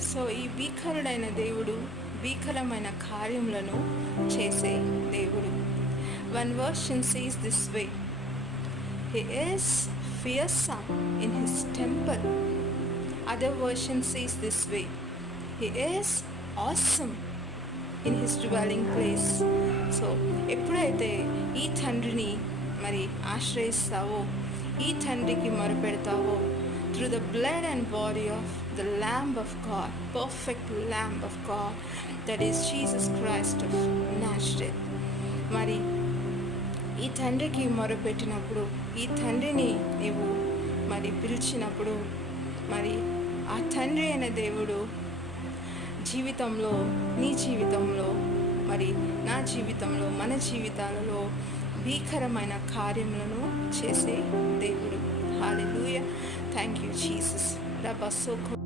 So ఈ భీకరుడైన దేవుడు భీకరమైన కార్యములను చేసే దేవుడు. One version says this way: He is fearsome in his temple. Other version says this way: He is awesome in his dwelling place. So ఎప్పుడైతే ఈ తండ్రిని మరి ఆశ్రయిస్తావో, ఈ తండ్రికి మొరపెడతావో, through the blood and body of the Lamb of God, perfect Lamb of God, that is Jesus Christ of Nazareth, మరి ఈ తండ్రికి మొరపెట్టినప్పుడు, ఈ తండ్రిని నీవు మరి పిలిచినప్పుడు, మరి ఆ తండ్రి అయిన దేవుడు జీవితంలో, నీ జీవితంలో, మరి నా జీవితంలో, మన జీవితాలలో భీకరమైన కార్యములను చేసే దేవుడు. హల్లెలూయా. Thank you Jesus.